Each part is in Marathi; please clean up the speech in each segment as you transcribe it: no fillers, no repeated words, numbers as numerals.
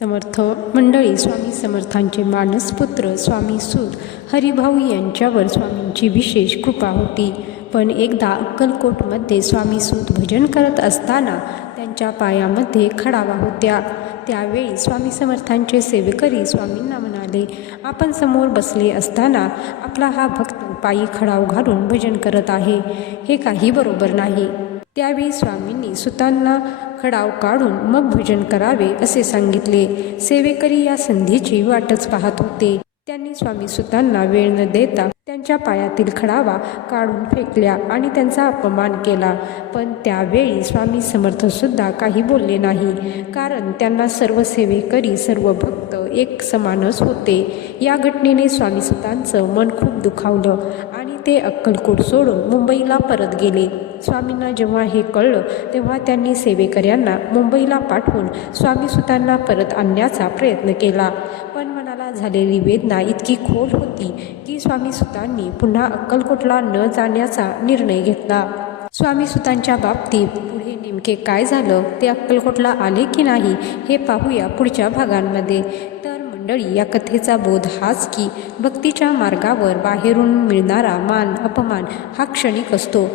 समर्थ मंडळी, स्वामी समर्थांचे मानसपुत्र स्वामी सूत हरिभाऊ यांच्यावर स्वामींची विशेष कृपा होती. पण एकदा अक्कलकोटमध्ये स्वामी सूत भजन करत असताना त्यांच्या पायामध्ये खडावा होत्या. त्यावेळी स्वामी समर्थांचे सेवेकरी स्वामींना म्हणाले, आपण समोर बसले असताना आपला हा भक्त पायी खडाव घालून भजन करत आहे, हे काही बरोबर नाही. त्यावेळी स्वामींनी सुतांना खडाव काढून मग भजन करावे असे सांगितले. सेवेकरी या संधीची वाटच पाहत होते. त्यांनी स्वामी सुतांना वेळ न देता त्यांच्या पायातील खडावा काढून फेकल्या आणि त्यांचा अपमान केला. पण त्यावेळी स्वामी समर्थसुद्धा काही बोलले नाही, कारण त्यांना सर्व सेवेकरी, सर्व भक्त एक समानच होते. या घटनेने स्वामी सुतांचं मन खूप दुखावलं आणि ते अक्कलकोट सोडून मुंबईला परत गेले. स्वामींना जेव्हा हे कळलं तेव्हा त्यांनी सेवेकऱ्यांना मुंबईला पाठवून स्वामी सुतांना परत आणण्याचा प्रयत्न केला. पण मनाला झालेली वेदना इतकी खोल होती की स्वामी सुतांनी पुन्हा अक्कलकोटला न जाण्याचा निर्णय घेतला. स्वामी सुतांच्या बाबतीत पुढे नेमके काय झालं, ते अक्कलकोटला आले की नाही, हे पाहूया पुढच्या भागांमध्ये. तर मंडळी, या कथेचा बोध हाच की भक्तीच्या मार्गावर बाहेरून मिळणारा मान अपमान हा क्षणिक असतो,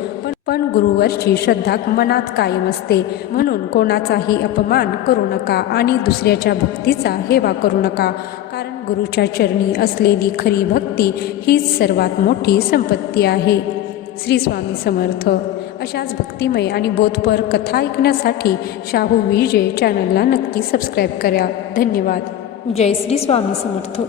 पण गुरुवरची श्रद्धा मनात कायम असते. म्हणून कोणाचाही अपमान करू नका आणि दुसऱ्याच्या भक्तीचा हेवा करू नका, कारण गुरुच्या चरणी असलेली खरी भक्ती हीच सर्वात मोठी संपत्ती आहे. श्री स्वामी समर्थ. अशाच भक्तिमय आणि बोधपर कथा ऐकण्यासाठी शाहू विजय चॅनलला नक्की सबस्क्राईब करा. धन्यवाद. जय श्री स्वामी समर्थ.